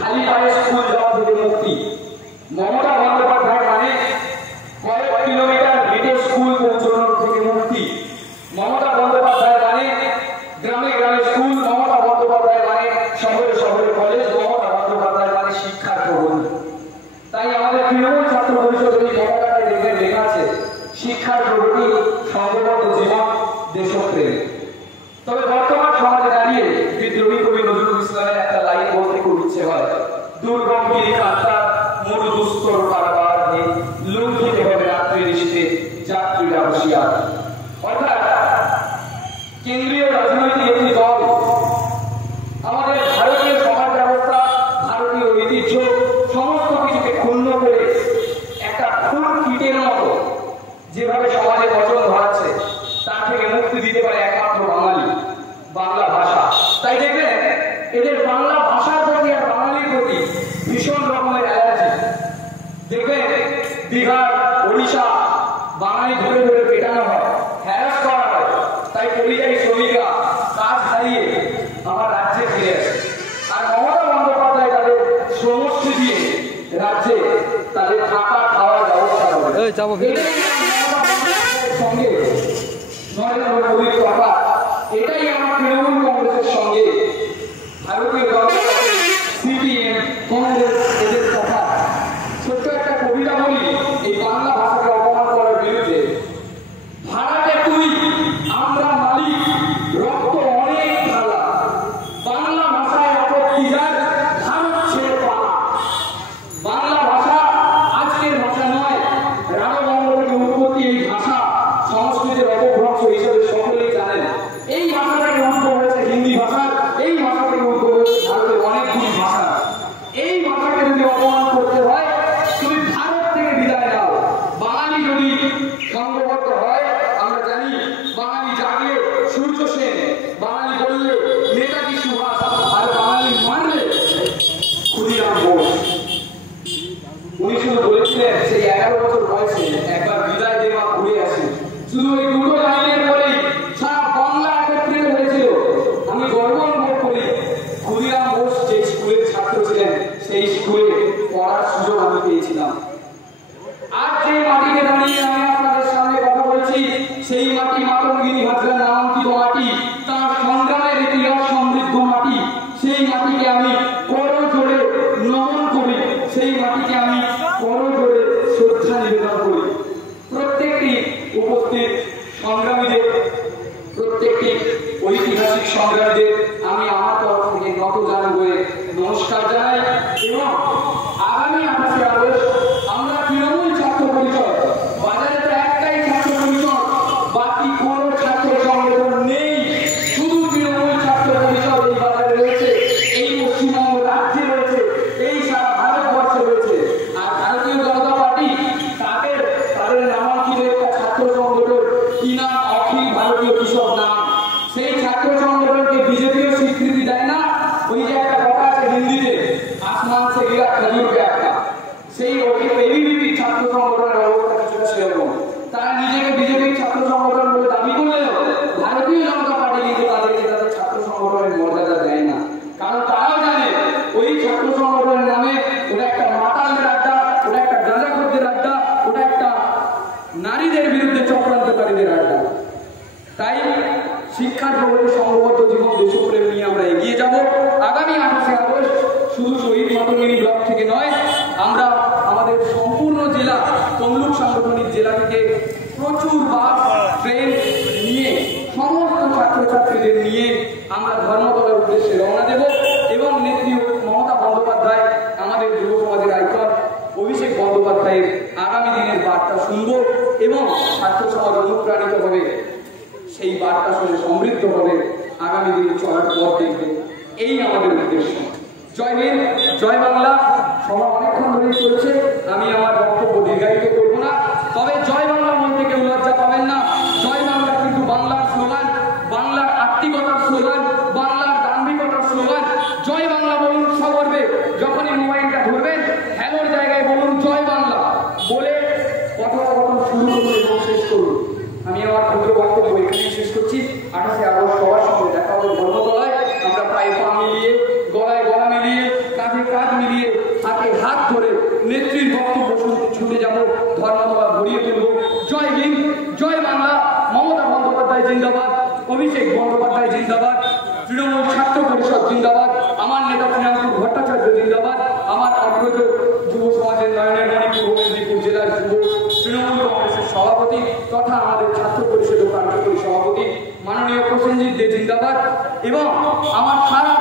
খালি পায়ে স্কুল যাওয়া থেকে মুক্তি। মমতা বন্দ্যোপাধ্যায় মানে কয়েক কিলোমিটার হেঁটে স্কুল পৌঁছানোর থেকে মুক্তি। মমতা বন্দ্যোপাধ্যায় মানে গ্রামে গ্রামে স্কুল। মমতা বন্দ্যোপাধ্যায় মানে শহরে শহরে কলেজ। মমতা বন্দ্যোপাধ্যায় মানে শিক্ষার প্রবন্ধ। তাই আমাদের তৃণমূল ছাত্র পরিষদের এই পতাকাটায় দেখবেন লেখা আছে শিক্ষার প্রগতি, সংঘবদ্ধ জীবন, দেশপ্রেম। তবে বর্তমান সমাজে দাঁড়িয়ে বিদ্রোহী কবি নজরুল ইসলামের একটা লাইন বলতে খুব ইচ্ছে হয়, দুর্গম গিরিখাতা মরু দুস্তর কারবার লুণ্ঠিত হবে রাত্রির শীতে যাত্রীরা হুঁশিয়ার। অর্থাৎ কেন্দ্রীয় রাজনৈতিক একটি দল আমাদের ভারতীয় সমাজ ব্যবস্থা, ভারতীয় ঐতিহ্য সমস্ত কিছুকে ক্ষুণ্ণ করে একটা ফুল কীটের মতো যেভাবে সমাজে বচন ধরাচ্ছে, তার থেকে মুক্তি দিতে পারে একমাত্র বাঙালি, বাংলা ভাষা। তাই দেখবেন এদের বাংলা ভাষার প্রতি আর বাঙালির প্রতি ভীষণ রকমের অ্যালার্জি। দেখবেন বিহার, ওড়িশা বাঙালি ধরে ধরে পেটানো হয়, হ্যারাস করা হয়। তাই পরিযায়ী শ্রমিকরা কাজ হারিয়ে আমার রাজ্যে ফিরে আসে। আর মমতা বন্দ্যোপাধ্যায় তাদের শ্রমশ্রী দিয়ে রাজ্যে তাদের থাকা খাওয়ার ব্যবস্থা করে। সঙ্গে নরেন্দ্র মোদীর কথা, এটাই আমার তৃণমূল কংগ্রেসের সঙ্গে ভারতীয় জনতা পার্টি, সিপিএম, কংগ্রেস এদের কথা। ছোট্ট একটা কবিতা বলি এই বাংলা ভাষাকে অপমান করার বিরুদ্ধে। ভাড়াটে তুই, আমরা মালিক, রক্ত অনেক ঢালা, বাংলা ভাষায় আপত্তি যার ভারত ছেড়ে পালা। বাংলা ভাষা আজকের ভাষা নয়, রামবঙ্গ থেকে উৎপত্তি এই ভাষা। সংস্কৃতের অপভ্রংশ হিসেবে সকলেই জানেন। এই ভাষা থেকে উদ্ভব হয়েছে হিন্দি ভাষা, এই ভাষা থেকে উদ্ভব হয়েছে ভারতের অনেকগুলি ভাষা। এই ভাষাকে যদি অপমান করতে হয় তুমি ভারত থেকে বিদায় দাও। বাঙালি যদি সংঘবদ্ধ হয়, আমরা জানি বাঙালি জাগলে সূর্য সেন, বাঙালি বললে নেতাজি সুভাষ, আর বাঙালি মারলে ক্ষুদিরাম বোস। উনি শুধু বলেছিলেন সেই 11 বছর বয়সে একবার বিদায় দেওয়া ঘুরে আসে। শুধু এই দুটো লাইনের পরেই সারা বাংলা একত্রিত হয়েছিল। আমি গর্ব অনুভব করি ক্ষুদিরাম বোস যে স্কুলের ছাত্র ছিলেন সেই স্কুলে পড়ার সুযোগ আমি পেয়েছিলাম। আজ যে মাটিতে দাঁড়িয়ে আমি আপনাদের সামনে কথা বলছি সেই মাটি মাতঙ্গিনী হাজরার নামাঙ্কিত মাটি, তার সংগ্রামের ইতিহাস সমৃদ্ধ মাটি। সেই মাটিকে আমি করজোড়ে নমন করি, সেই মাটিকে আমি করজোড়ে শ্রদ্ধা নিবেদন করি। প্রত্যেকটি উপস্থিত সংগ্রামীদের, প্রত্যেকটি ঐতিহাসিক সংগ্রামীদের আমি আমার তরফ থেকে নতজানু হয়ে নমস্কার জানাই। এবং আগামী 28 আগস্ট আমরা তৃণমূল ছাত্র পরিষদ, বাজারে তো একটাই ছাত্র পরিষদ, বাকি কোনো ছাত্র সংগঠন নেই, শুধু তৃণমূল ছাত্র পরিষদ এই বাজারে রয়েছে, এই পশ্চিমবঙ্গ রাজ্যে রয়েছে, এই সারা ভারতবর্ষে রয়েছে। আর ভারতীয় জনতা পার্টি তাদের নামাঙ্কিত একটা ছাত্র সংগঠন, কি নাম? অখিল ভারতীয় কৃষক নাম। সেই ছাত্র সংগঠনকে বিজেপিও স্বীকৃতি দেয় না। ওই যে একটা কথা আছে হিন্দিতে, আসমান সে গিরা খজুর কে একটা, সেই এবিভিপি ছাত্র সংগঠনের অবস্থা কিছুটা সেরকম। তারা নিজেকে বিজেপির ছাত্র সংগঠন বলে দাবি করলেও ভারতীয় জনতা পার্টি কিন্তু তাদেরকে তাদের ছাত্র সংগঠনের মর্যাদা দেয় না। কারণ তারাও জানে ওই ছাত্র সংগঠনের নামে ওটা একটা মাতালের আড্ডা, ওটা একটা গাঁজাখোরদের আড্ডা, ওটা একটা নারীদের বিরুদ্ধে চক্রান্তকারীদের আড্ডা। তাই শিক্ষার প্রগতি, সংঘবদ্ধ জীবন, দেশপ্রেম নিয়ে আমরা এগিয়ে যাব। আগামী 28 আগস্ট শুধু শহীদ মাতঙ্গিনী ব্লক থেকে নয়, আমরা আমাদের সম্পূর্ণ জেলা, তমলুক সাংগঠনিক জেলা থেকে প্রচুর বাস, ট্রেন নিয়ে সমস্ত ছাত্রছাত্রীদের নিয়ে আমরা ধর্মতলার উদ্দেশ্যে রওনা দেব। এবং নেত্রী মমতা বন্দ্যোপাধ্যায়, আমাদের যুব সমাজের আইকন অভিষেক বন্দ্যোপাধ্যায়ের আগামী দিনের বার্তা শুনব এবং ছাত্র সমাজ অনুপ্রাণিত হবে, সেই বার্তা শুনে সমৃদ্ধ হবে, আগামী দিনে চলার পথ দেখবে। এই আমাদের উদ্দেশ্য। জয় হিন্দ, জয় বাংলা। সভা অনেকক্ষণ ধরেই চলছে, আমি আমার বক্তব্য দীর্ঘায়িত করবো না। তবে জয় বাংলা বলতে কেউ লজ্জা পাবেন না। জয় বাংলা কিন্তু বাংলার স্লোগান, বাংলার আত্মিকতার স্লোগান, বাংলার দাম্ভিকতার স্লোগান। জয় বাংলা বলুন সগর্বে। যখনই মোবাইলটা ধরবেন হ্যালোর জায়গায় বলুন জয় বাংলা বলে কথোপকথন শুরু করুন এবং শেষ করুন। আমি আমার ক্ষুদ্র বক্তব্য এখানেই শেষ করছি। 28 আগস্ট সবার সঙ্গে দেখা হবে ধর্মতলায়। আমরা প্রায় পা মিলিয়ে, গলায় গলা মিলিয়ে, কাঁধে কাঁধ নেত্রীর বক্তব্য শুনতে ছুটে যাব, ধর্মতলা ভরিয়ে তুলব। জয় হিন্দ, জয় বাংলা। মমতা বন্দ্যোপাধ্যায় জিন্দাবাদ, অভিষেক বন্দ্যোপাধ্যায় জিন্দাবাদ, তৃণমূল ছাত্র পরিষদ জিন্দাবাদ, আমার নেতা প্রিয়াঙ্কুর ভট্টাচার্য জিন্দাবাদ, আমার অগ্রজ যুব সমাজের নয়নের মণি পূর্ব মেদিনীপুর জেলার যুব তৃণমূল কংগ্রেসের সভাপতি তথা আমাদের ছাত্র পরিষদ ও কার্যকরী সভাপতি মাননীয় প্রসেনজিৎ দে জিন্দাবাদ এবং আমার সারা